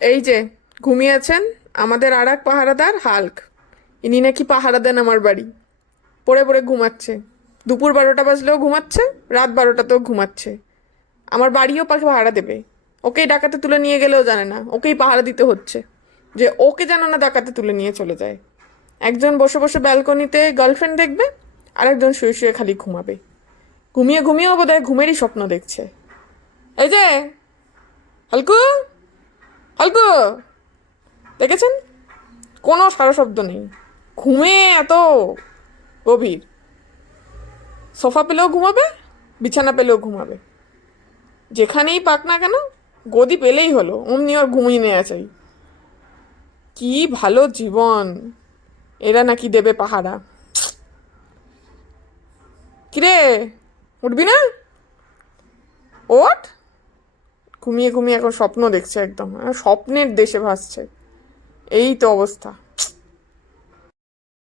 এই যে ঘুমিয়েছেন আমাদের আর এক পাহারাদার হাল্ক। ইনি নাকি পাহারা দেন আমার বাড়ি। পড়ে পড়ে ঘুমাচ্ছে। দুপুর 12টা বাজলেও ঘুমাচ্ছে, রাত 12টাতেও ঘুমাচ্ছে। আমার বাড়িও পাখি পাহারা দেবে। ওকেই ডাকাতে তুলে নিয়ে গেলেও জানে না, ওকেই পাহারা দিতে হচ্ছে যে ওকে যেন না ডাকাতে তুলে নিয়ে চলে যায়। একজন বসে বসে ব্যালকনিতে গার্লফ্রেন্ড দেখবে, আর একজন শুয়ে শুয়ে খালি ঘুমাবে। ঘুমিয়ে ঘুমিয়েও বোধহয় ঘুমেরই স্বপ্ন দেখছে। এই যে হালকু, হালকু, দেখেছেন? কোনো সারা শব্দ নেই। ঘুমে এত গভীর। সোফা পেলেও ঘুমাবে, বিছানা পেলেও ঘুমাবে। যেখানেই পাক না কেন, গদি পেলেই হলো অমনি ওর ঘুমিয়ে নেওয়া চাই। কি ভালো জীবন! এরা নাকি দেবে পাহারা। কিরে, উঠবি না? ওঠ। ঘুমিয়ে ঘুমিয়ে এখন স্বপ্ন দেখছে, একদম স্বপ্নের দেশে ভাসছে। এই তো অবস্থা।